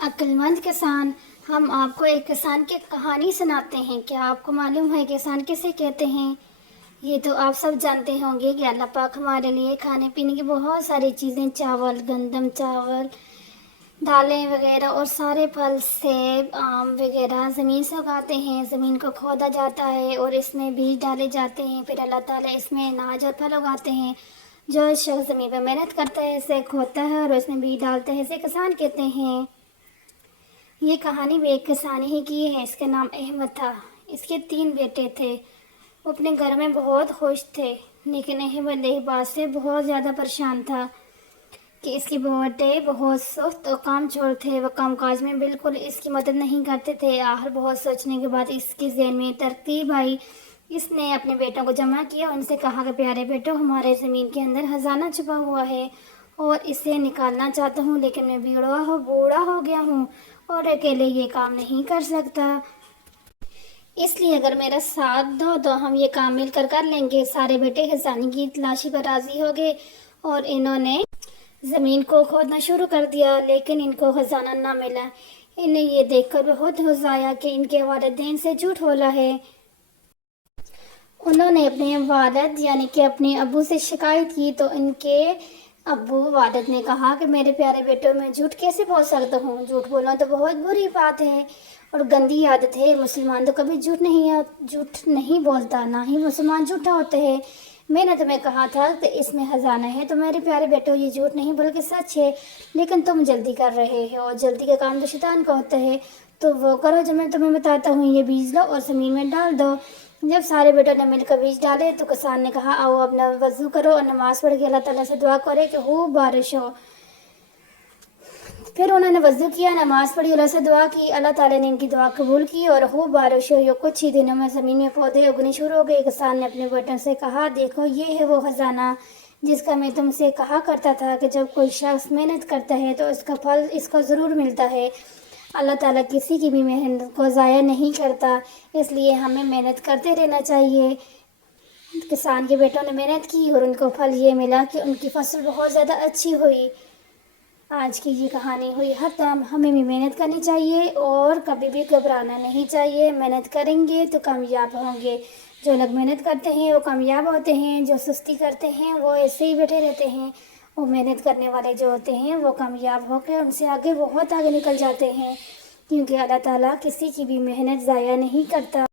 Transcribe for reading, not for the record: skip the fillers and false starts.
عقلمند کسان، ہم آپ کو ایک کسان کی کہانی سناتے ہیں۔ کیا آپ کو معلوم ہے کسان کسے کہتے ہیں؟ یہ تو آپ سب جانتے ہوں گے کہ اللہ پاک ہمارے لیے کھانے پینے کی بہت ساری چیزیں، چاول، گندم، چاول، دالیں وغیرہ اور سارے پھل، سیب، آم وغیرہ زمین سے اگاتے ہیں۔ زمین کو کھودا جاتا ہے اور اس میں بیج ڈالے جاتے ہیں، پھر اللہ تعالیٰ اس میں اناج اور پھل اگاتے ہیں۔ جو شخص زمین پہ محنت کرتا ہے، اسے کھودتا ہے اور اس میں بیج ڈالتا ہے، اسے کسان کہتے ہیں۔ یہ کہانی بھی ایک کسان ہی کی ہے۔ اس کا نام احمد تھا۔ اس کے 3 بیٹے تھے۔ وہ اپنے گھر میں بہت خوش تھے، لیکن احمد ایک بات سے بہت زیادہ پریشان تھا کہ اس کے بیٹے بہت سست اور کام چور تھے۔ وہ کام کاج میں بالکل اس کی مدد نہیں کرتے تھے۔ آخر بہت سوچنے کے بعد اس کے ذہن میں ترتیب آئی۔ اس نے اپنے بیٹوں کو جمع کیا، ان سے کہا کہ پیارے بیٹوں، ہمارے زمین کے اندر خزانہ چھپا ہوا ہے اور اسے نکالنا چاہتا ہوں، لیکن میں بوڑھا ہو گیا ہوں اور اکیلے یہ کام نہیں کر سکتا۔ اس لیے اگر میرا ساتھ دو تو ہم یہ کام مل کر لیں گے۔ سارے بیٹے خزانے کی تلاشی پر راضی ہو گئے اور انہوں نے زمین کو کھودنا شروع کر دیا، لیکن ان کو خزانہ نہ ملا۔ انہیں یہ دیکھ کر بہت غصہ آیا کہ ان کے والدین سے جھوٹ بولا ہے۔ انہوں نے اپنے والد یعنی کہ اپنے ابو سے شکایت کی تو ان کے والد نے کہا کہ میرے پیارے بیٹوں، میں جھوٹ کیسے بول سکتا ہوں؟ جھوٹ بولنا تو بہت بری بات ہے اور گندی عادت ہے۔ مسلمان تو کبھی جھوٹ نہیں بولتا، نہ ہی مسلمان جھوٹا ہوتا ہے۔ میں نے تمہیں کہا تھا کہ اس میں خزانہ ہے، تو میرے پیارے بیٹوں یہ جھوٹ نہیں بلکہ سچ ہے، لیکن تم جلدی کر رہے ہو اور جلدی کا کام تو شیطان کا ہوتا ہے۔ تو وہ کرو جو میں تمہیں بتاتا ہوں، یہ بیج لو اور زمین میں ڈال دو۔ جب سارے بیٹوں نے مل کر بیج ڈالے تو کسان نے کہا، آؤ اب وضو کرو اور نماز پڑھ کے اللہ تعالیٰ سے دعا کرے کہ خوب بارش ہو۔ پھر انہوں نے وضو کیا، نماز پڑھی، اللہ سے دعا کی۔ اللہ تعالیٰ نے ان کی دعا قبول کی اور خوب بارش ہوئی اور کچھ ہی دنوں میں زمین میں پودے اگنے شروع ہو گئے۔ کسان نے اپنے بیٹوں سے کہا، دیکھو یہ ہے وہ خزانہ جس کا میں تم سے کہا کرتا تھا کہ جب کوئی شخص محنت کرتا ہے تو اس کا پھل اس کو ضرور ملتا ہے۔ اللہ تعالیٰ کسی کی بھی محنت کو ضائع نہیں کرتا، اس لیے ہمیں محنت کرتے رہنا چاہیے۔ کسان کے بیٹوں نے محنت کی اور ان کو پھل یہ ملا کہ ان کی فصل بہت زیادہ اچھی ہوئی۔ آج کی یہ کہانی ہوئی ختم۔ ہمیں بھی محنت کرنی چاہیے اور کبھی بھی گھبرانا نہیں چاہیے۔ محنت کریں گے تو کامیاب ہوں گے۔ جو لوگ محنت کرتے ہیں وہ کامیاب ہوتے ہیں، جو سستی کرتے ہیں وہ ایسے ہی بیٹھے رہتے ہیں۔ وہ محنت کرنے والے جو ہوتے ہیں وہ کامیاب ہو کے ان سے بہت آگے نکل جاتے ہیں، کیونکہ اللہ تعالیٰ کسی کی بھی محنت ضائع نہیں کرتا۔